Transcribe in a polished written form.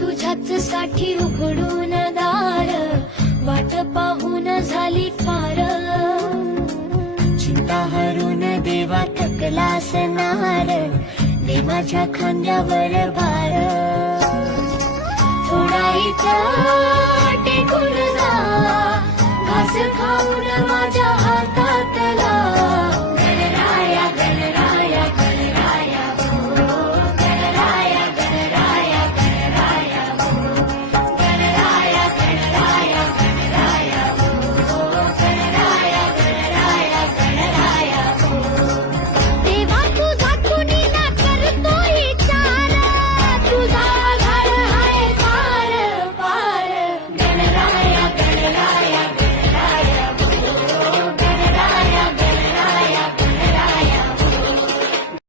तुझ्याच साठी उघडून दार, वाट पाहून झाली फार. चिंता हरून देवा थकला असणार, दे माझ्या खांद्यावर भार. थोडा इथं टेकून जा, घास खाऊन